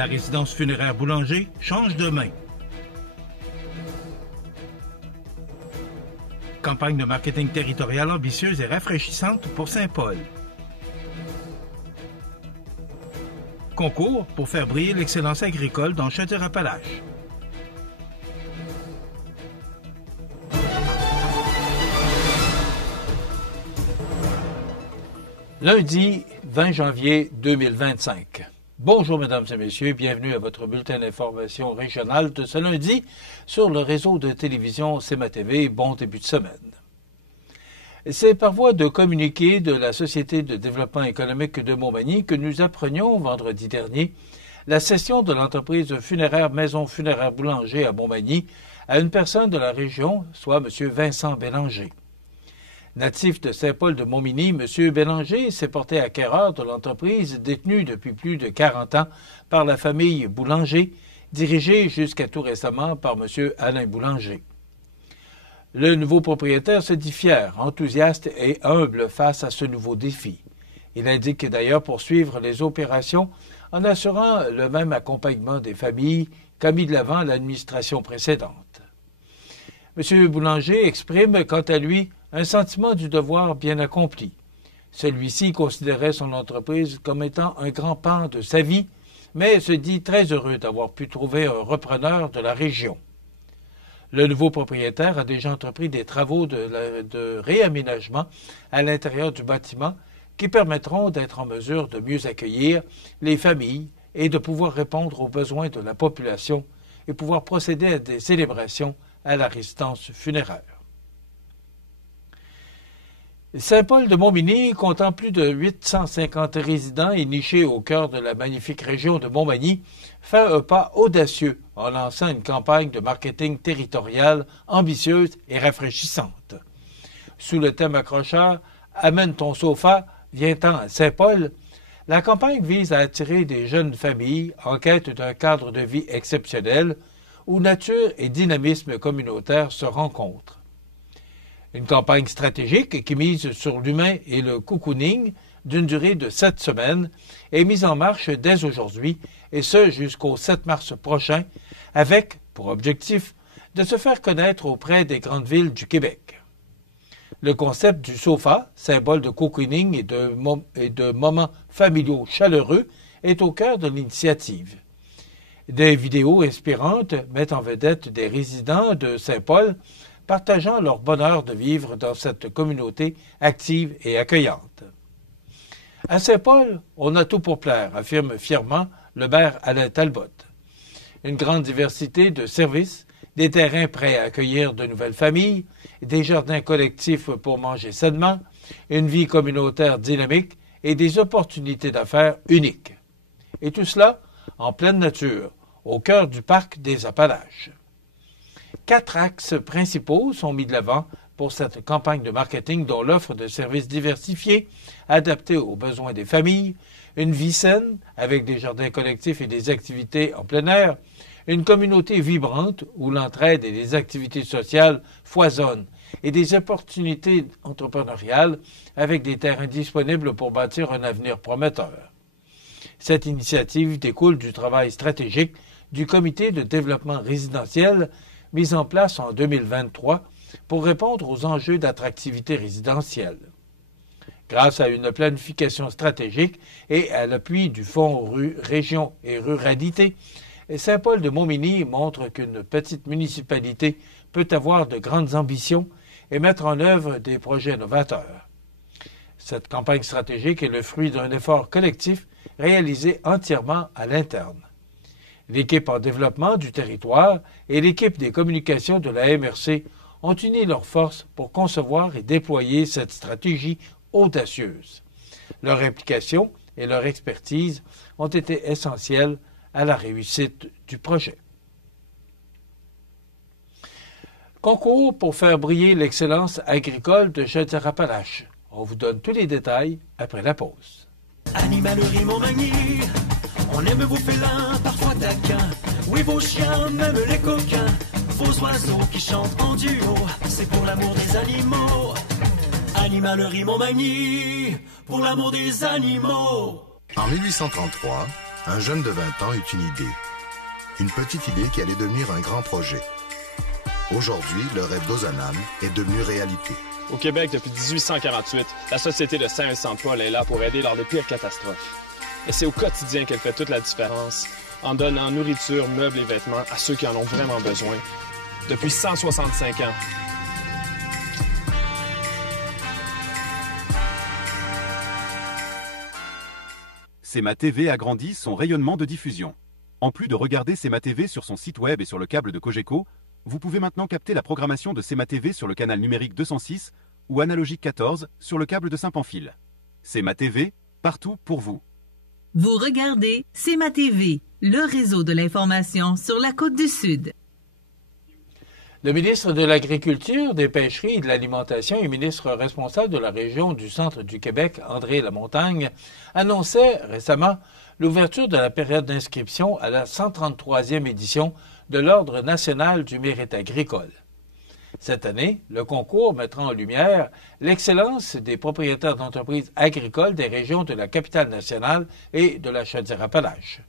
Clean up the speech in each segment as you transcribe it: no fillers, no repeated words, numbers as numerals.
La résidence funéraire Boulanger change de main. Campagne de marketing territorial ambitieuse et rafraîchissante pour Saint-Paul. Concours pour faire briller l'excellence agricole dans Chaudière-Appalaches. Lundi 20 janvier 2025. Bonjour mesdames et messieurs, bienvenue à votre bulletin d'information régionale de ce lundi sur le réseau de télévision CMA-TV. Bon début de semaine. C'est par voie de communiqué de la Société de développement économique de Montmagny que nous apprenions vendredi dernier la cession de l'entreprise funéraire Maison funéraire Boulanger à Montmagny à une personne de la région, soit M. Vincent Bélanger. Natif de Saint-Paul-de-Montmagny, M. Bélanger s'est porté acquéreur de l'entreprise détenue depuis plus de 40 ans par la famille Boulanger, dirigée jusqu'à tout récemment par M. Alain Boulanger. Le nouveau propriétaire se dit fier, enthousiaste et humble face à ce nouveau défi. Il indique d'ailleurs poursuivre les opérations en assurant le même accompagnement des familles qu'a mis de l'avant l'administration précédente. M. Boulanger exprime quant à lui un sentiment du devoir bien accompli. Celui-ci considérait son entreprise comme étant un grand pan de sa vie, mais se dit très heureux d'avoir pu trouver un repreneur de la région. Le nouveau propriétaire a déjà entrepris des travaux de réaménagement à l'intérieur du bâtiment qui permettront d'être en mesure de mieux accueillir les familles et de pouvoir répondre aux besoins de la population et pouvoir procéder à des célébrations à la résidence funéraire. Saint-Paul-de-Montmagny, comptant plus de 850 résidents et niché au cœur de la magnifique région de Montmagny, fait un pas audacieux en lançant une campagne de marketing territorial ambitieuse et rafraîchissante. Sous le thème accrocheur « Amène ton sofa, viens-t'en à Saint-Paul », la campagne vise à attirer des jeunes familles en quête d'un cadre de vie exceptionnel où nature et dynamisme communautaire se rencontrent. Une campagne stratégique qui mise sur l'humain et le cocooning d'une durée de 7 semaines est mise en marche dès aujourd'hui, et ce jusqu'au 7 mars prochain, avec, pour objectif, de se faire connaître auprès des grandes villes du Québec. Le concept du sofa, symbole de cocooning et de moments familiaux chaleureux, est au cœur de l'initiative. Des vidéos inspirantes mettent en vedette des résidents de Saint-Paul partageant leur bonheur de vivre dans cette communauté active et accueillante. À Saint-Paul, on a tout pour plaire, affirme fièrement le maire Alain Talbot. Une grande diversité de services, des terrains prêts à accueillir de nouvelles familles, des jardins collectifs pour manger sainement, une vie communautaire dynamique et des opportunités d'affaires uniques. Et tout cela en pleine nature, au cœur du parc des Appalaches. 4 axes principaux sont mis de l'avant pour cette campagne de marketing dont l'offre de services diversifiés, adaptés aux besoins des familles, une vie saine avec des jardins collectifs et des activités en plein air, une communauté vibrante où l'entraide et les activités sociales foisonnent et des opportunités entrepreneuriales avec des terrains disponibles pour bâtir un avenir prometteur. Cette initiative découle du travail stratégique du Comité de développement résidentiel mise en place en 2023 pour répondre aux enjeux d'attractivité résidentielle. Grâce à une planification stratégique et à l'appui du Fonds Région et Ruralité, Saint-Paul-de-Montmagny montre qu'une petite municipalité peut avoir de grandes ambitions et mettre en œuvre des projets novateurs. Cette campagne stratégique est le fruit d'un effort collectif réalisé entièrement à l'interne. L'équipe en développement du territoire et l'équipe des communications de la MRC ont uni leurs forces pour concevoir et déployer cette stratégie audacieuse. Leur implication et leur expertise ont été essentielles à la réussite du projet. Concours pour faire briller l'excellence agricole de Chaudière-Appalaches. On vous donne tous les détails après la pause. Animalerie Montmagny, on aime vos félins, parfois taquins. Oui, vos chiens, même les coquins. Vos oiseaux qui chantent en duo, c'est pour l'amour des animaux. Animalerie Montmagny, pour l'amour des animaux. En 1833, Un jeune de 20 ans eut une idée. Une petite idée qui allait devenir un grand projet. Aujourd'hui, le rêve d'Ozanam est devenu réalité. Au Québec, depuis 1848, la Société de Saint-Vincent-de-Paul est là pour aider lors des pires catastrophes. Et c'est au quotidien qu'elle fait toute la différence, en donnant nourriture, meubles et vêtements à ceux qui en ont vraiment besoin. Depuis 165 ans. CEMA TV agrandit son rayonnement de diffusion. En plus de regarder CEMA TV sur son site web et sur le câble de Cogeco, vous pouvez maintenant capter la programmation de CEMA TV sur le canal numérique 206 ou analogique 14 sur le câble de Saint-Pamphile. CEMA TV, partout pour vous. Vous regardez CEMA TV, le réseau de l'information sur la Côte-du-Sud. Le ministre de l'Agriculture, des Pêcheries et de l'Alimentation et ministre responsable de la région du centre du Québec, André Lamontagne, annonçait récemment l'ouverture de la période d'inscription à la 133e édition de l'Ordre national du mérite agricole. Cette année, le concours mettra en lumière l'excellence des propriétaires d'entreprises agricoles des régions de la Capitale-Nationale et de la Chaudière-Appalaches.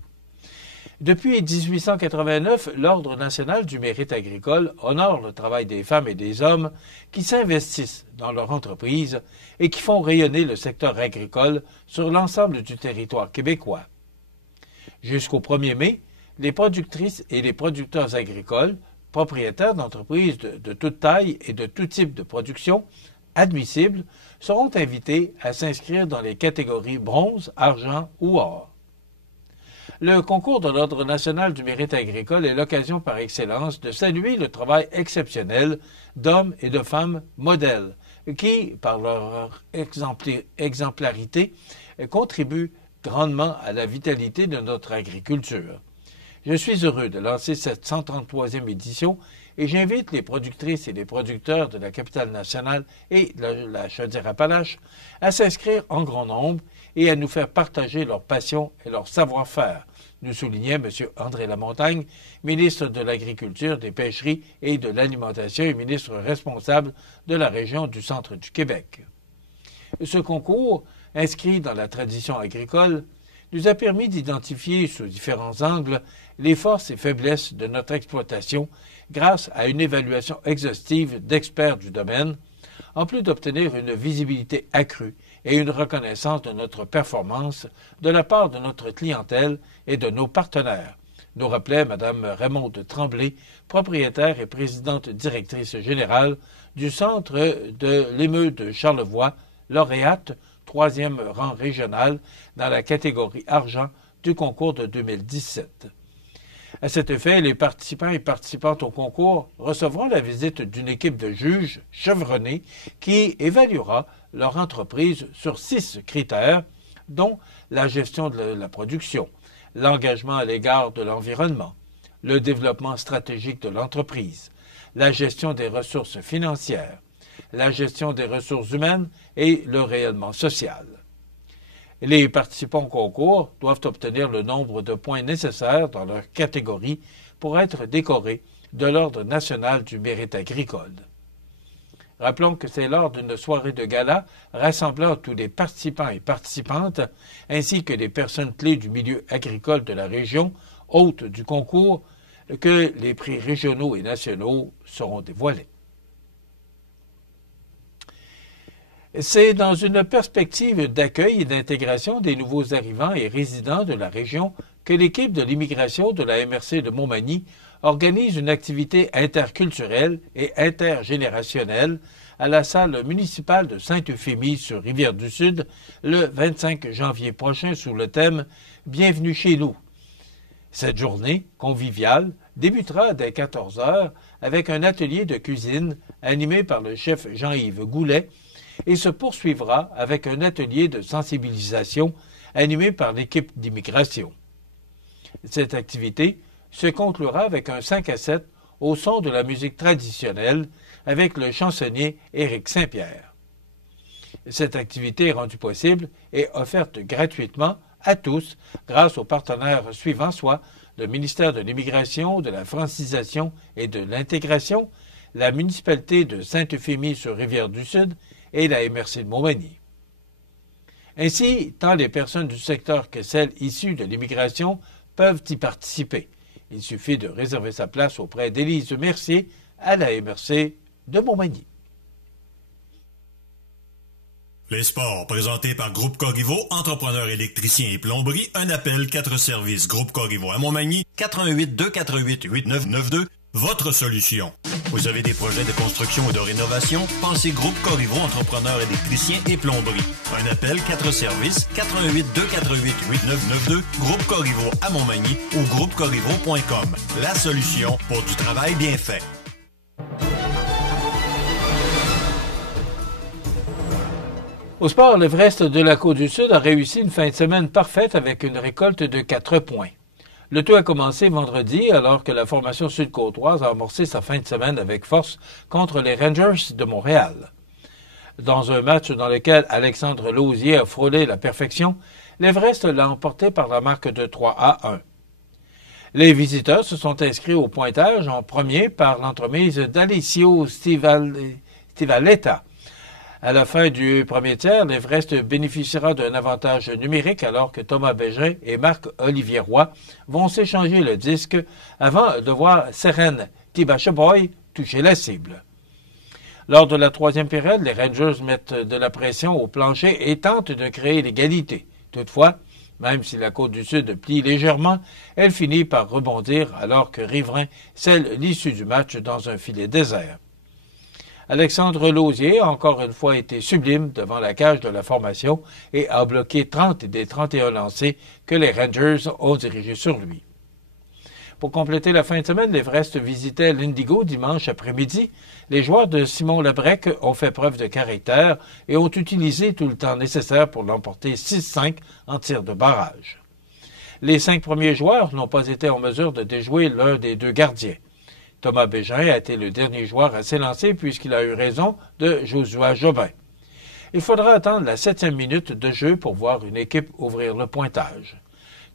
Depuis 1889, l'Ordre national du mérite agricole honore le travail des femmes et des hommes qui s'investissent dans leur entreprise et qui font rayonner le secteur agricole sur l'ensemble du territoire québécois. Jusqu'au 1er mai, les productrices et les producteurs agricoles, propriétaires d'entreprises de toute taille et de tout type de production, admissibles, seront invités à s'inscrire dans les catégories bronze, argent ou or. Le concours de l'Ordre national du mérite agricole est l'occasion par excellence de saluer le travail exceptionnel d'hommes et de femmes modèles qui, par leur exemplarité, contribuent grandement à la vitalité de notre agriculture. Je suis heureux de lancer cette 133e édition et j'invite les productrices et les producteurs de la Capitale-Nationale et de la Chaudière-Appalaches à s'inscrire en grand nombre et à nous faire partager leur passion et leur savoir-faire, nous soulignait M. André Lamontagne, ministre de l'Agriculture, des Pêcheries et de l'Alimentation et ministre responsable de la région du centre du Québec. Ce concours, inscrit dans la tradition agricole, nous a permis d'identifier sous différents angles les forces et faiblesses de notre exploitation grâce à une évaluation exhaustive d'experts du domaine, en plus d'obtenir une visibilité accrue et une reconnaissance de notre performance de la part de notre clientèle et de nos partenaires, nous rappelait Mme Raymonde Tremblay, propriétaire et présidente directrice générale du Centre de l'émeute de Charlevoix, lauréate, 3e rang régional dans la catégorie argent du concours de 2017. À cet effet, les participants et participantes au concours recevront la visite d'une équipe de juges chevronnés qui évaluera leur entreprise sur 6 critères, dont la gestion de la production, l'engagement à l'égard de l'environnement, le développement stratégique de l'entreprise, la gestion des ressources financières, la gestion des ressources humaines et le rayonnement social. Les participants au concours doivent obtenir le nombre de points nécessaires dans leur catégorie pour être décorés de l'Ordre national du mérite agricole. Rappelons que c'est lors d'une soirée de gala rassemblant tous les participants et participantes, ainsi que les personnes clés du milieu agricole de la région, hôtes du concours, que les prix régionaux et nationaux seront dévoilés. C'est dans une perspective d'accueil et d'intégration des nouveaux arrivants et résidents de la région que l'équipe de l'immigration de la MRC de Montmagny organise une activité interculturelle et intergénérationnelle à la salle municipale de Sainte-Euphémie sur Rivière-du-Sud le 25 janvier prochain sous le thème « Bienvenue chez nous ». Cette journée conviviale débutera dès 14 heures avec un atelier de cuisine animé par le chef Jean-Yves Goulet et se poursuivra avec un atelier de sensibilisation animé par l'équipe d'immigration. Cette activité se conclura avec un 5 à 7 au son de la musique traditionnelle avec le chansonnier Éric Saint-Pierre. Cette activité est rendue possible et offerte gratuitement à tous grâce aux partenaires suivants, soit le ministère de l'Immigration, de la Francisation et de l'Intégration, la municipalité de Sainte-Euphémie sur Rivière-du-Sud et la MRC de Montmagny. Ainsi, tant les personnes du secteur que celles issues de l'immigration peuvent y participer. Il suffit de réserver sa place auprès d'Élise Mercier à la MRC de Montmagny. Les sports, présentés par Groupe Corriveau, entrepreneurs électriciens et plomberie, un appel, 4 services. Groupe Corriveau à Montmagny, 88 248 8992, votre solution. Vous avez des projets de construction ou de rénovation? Pensez Groupe Corriveau, entrepreneurs électriciens et plomberie. Un appel, 4 services, 88 248 8992, Groupe Corriveau à Montmagny ou groupecorriveau.com. La solution pour du travail bien fait. Au sport, l'Everest de la Côte-du-Sud a réussi une fin de semaine parfaite avec une récolte de 4 points. Le tout a commencé vendredi alors que la formation sud-côtoise a amorcé sa fin de semaine avec force contre les Rangers de Montréal. Dans un match dans lequel Alexandre Lausier a frôlé la perfection, l'Everest l'a emporté par la marque de 3-1. Les visiteurs se sont inscrits au pointage en premier par l'entremise d'Alessio Stivaleta. À la fin du premier tiers, l'Everest bénéficiera d'un avantage numérique alors que Thomas Bégin et Marc-Olivier Roy vont s'échanger le disque avant de voir Seren Tibachaboy toucher la cible. Lors de la troisième période, les Rangers mettent de la pression au plancher et tentent de créer l'égalité. Toutefois, même si la Côte-du-Sud plie légèrement, elle finit par rebondir alors que Riverain scelle l'issue du match dans un filet désert. Alexandre Lausier a encore une fois été sublime devant la cage de la formation et a bloqué 30 des 31 lancers que les Rangers ont dirigés sur lui. Pour compléter la fin de semaine, l'Everest visitait l'Indigo dimanche après-midi. Les joueurs de Simon Lebrec ont fait preuve de caractère et ont utilisé tout le temps nécessaire pour l'emporter 6-5 en tir de barrage. Les 5 premiers joueurs n'ont pas été en mesure de déjouer l'un des 2 gardiens. Thomas Bégin a été le dernier joueur à s'élancer puisqu'il a eu raison de Joshua Jobin. Il faudra attendre la 7e minute de jeu pour voir une équipe ouvrir le pointage.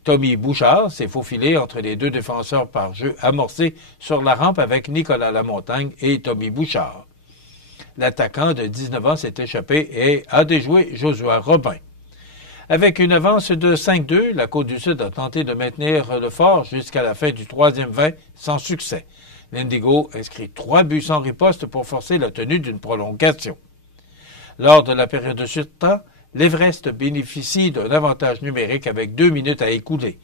Tommy Bouchard s'est faufilé entre les 2 défenseurs par jeu amorcé sur la rampe avec Nicolas Lamontagne et Tommy Bouchard. L'attaquant de 19 ans s'est échappé et a déjoué Joshua Robin. Avec une avance de 5-2, la Côte-du-Sud a tenté de maintenir le fort jusqu'à la fin du 3e 20 sans succès. L'Indigo inscrit 3 buts sans riposte pour forcer la tenue d'une prolongation. Lors de la période de surtemps, l'Everest bénéficie d'un avantage numérique avec 2 minutes à écouler.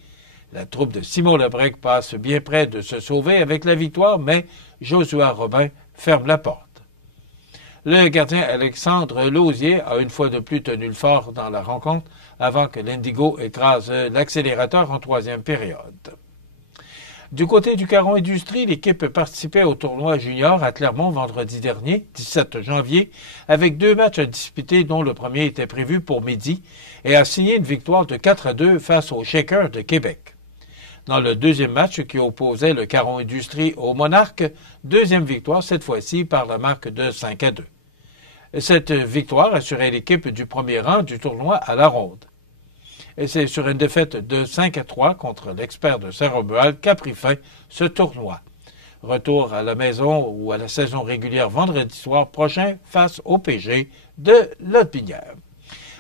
La troupe de Simon Lebrec passe bien près de se sauver avec la victoire, mais Joshua Robin ferme la porte. Le gardien Alexandre Lausier a une fois de plus tenu le fort dans la rencontre avant que l'Indigo écrase l'accélérateur en 3e période. Du côté du Caron Industrie, l'équipe participait au tournoi junior à Clermont vendredi dernier, 17 janvier, avec 2 matchs à disputer dont le premier était prévu pour midi et a signé une victoire de 4-2 face aux Shakers de Québec. Dans le deuxième match qui opposait le Caron Industrie aux Monarques, 2e victoire cette fois-ci par la marque de 5-2. Cette victoire assurait l'équipe du premier rang du tournoi à la ronde. Et c'est sur une défaite de 5-3 contre l'Expert de Saint-Romuald qu'a pris fin ce tournoi. Retour à la maison ou à la saison régulière vendredi soir prochain face au PG de Lotbinière.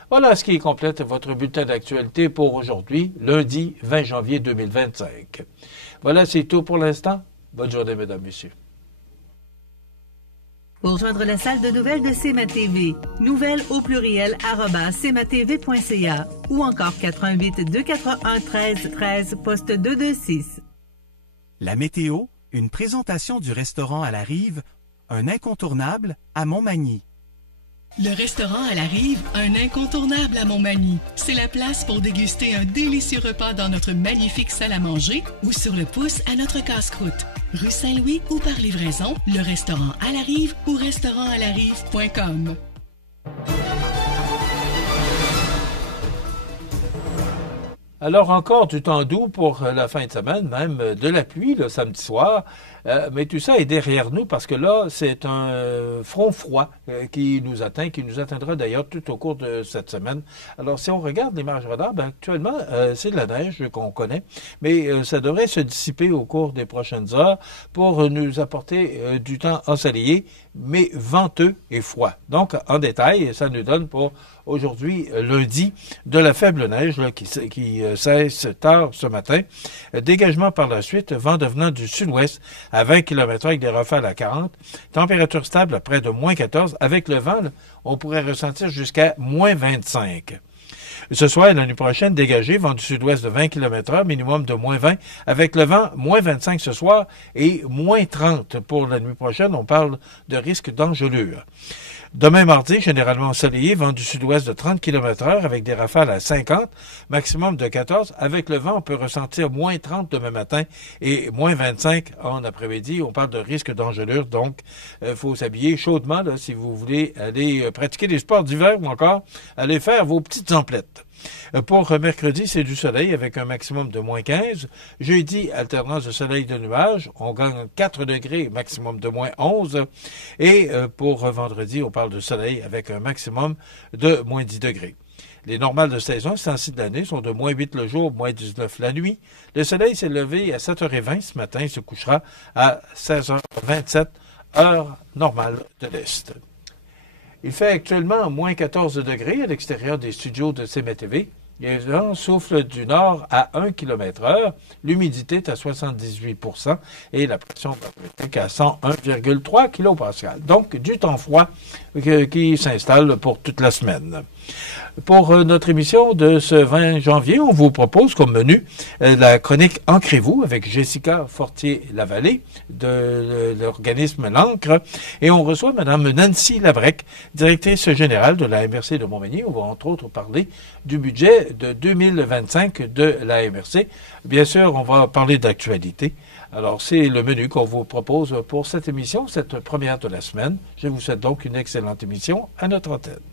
Voilà ce qui complète votre bulletin d'actualité pour aujourd'hui, lundi 20 janvier 2025. Voilà, c'est tout pour l'instant. Bonne journée, mesdames, messieurs. Pour joindre la salle de nouvelles de CMA-TV, nouvelles au pluriel @cmatv.ca ou encore 88 241 13 13 poste 226. La météo, une présentation du restaurant à la Rive, un incontournable à Montmagny. Le restaurant à la Rive, un incontournable à Montmagny. C'est la place pour déguster un délicieux repas dans notre magnifique salle à manger ou sur le pouce à notre casse-croûte. Rue Saint-Louis ou par livraison, le restaurant à la Rive ou restaurantalarive.com. Alors encore du temps doux pour la fin de semaine, même de la pluie le samedi soir. Mais tout ça est derrière nous parce que là, c'est un front froid qui nous atteint, qui nous atteindra d'ailleurs tout au cours de cette semaine. Alors, si on regarde l'image radar, actuellement, c'est de la neige qu'on connaît, mais ça devrait se dissiper au cours des prochaines heures pour nous apporter du temps ensoleillé, mais venteux et froid. Donc, en détail, ça nous donne pour aujourd'hui, lundi, de la faible neige là, qui cesse tard ce matin. Dégagement par la suite, vent devenant du sud-ouest à 20 km avec des rafales à 40. Température stable à près de moins 14. Avec le vent, là, on pourrait ressentir jusqu'à moins 25. Ce soir et la nuit prochaine, dégagé, vent du sud-ouest de 20 km/h, minimum de moins 20, avec le vent moins 25 ce soir et moins 30 pour la nuit prochaine. On parle de risque d'engelure. Demain mardi, généralement ensoleillé, vent du sud-ouest de 30 km/h avec des rafales à 50, maximum de 14. Avec le vent, on peut ressentir moins 30 demain matin et moins 25 en après-midi. On parle de risque d'engelure, donc il faut s'habiller chaudement là, si vous voulez aller pratiquer des sports d'hiver ou encore aller faire vos petites emplettes. Pour mercredi, c'est du soleil avec un maximum de moins 15. Jeudi, alternance de soleil et de nuages. On gagne 4 degrés, maximum de moins 11. Et pour vendredi, on parle de soleil avec un maximum de moins 10 degrés. Les normales de saison, ce temps-ci de l'année, sont de moins 8 le jour, moins 19 la nuit. Le soleil s'est levé à 7h20 ce matin. Il se couchera à 16h27, heure normale de l'Est. Il fait actuellement moins 14 degrés à l'extérieur des studios de CMA-TV. Le vent souffle du nord à 1 km/h. L'humidité est à 78% et la pression barométrique à 101,3 kPa. Donc, du temps froid qui s'installe pour toute la semaine. Pour notre émission de ce 20 janvier, on vous propose comme menu la chronique Ancrez-vous avec Jessica Fortier-Lavallée de l'organisme L'Ancre. Et on reçoit Mme Nancy Labrec, directrice générale de la MRC de Montmagny. On va entre autres parler du budget de 2025 de la MRC. Bien sûr, on va parler d'actualité. Alors, c'est le menu qu'on vous propose pour cette émission, cette première de la semaine. Je vous souhaite donc une excellente émission à notre antenne.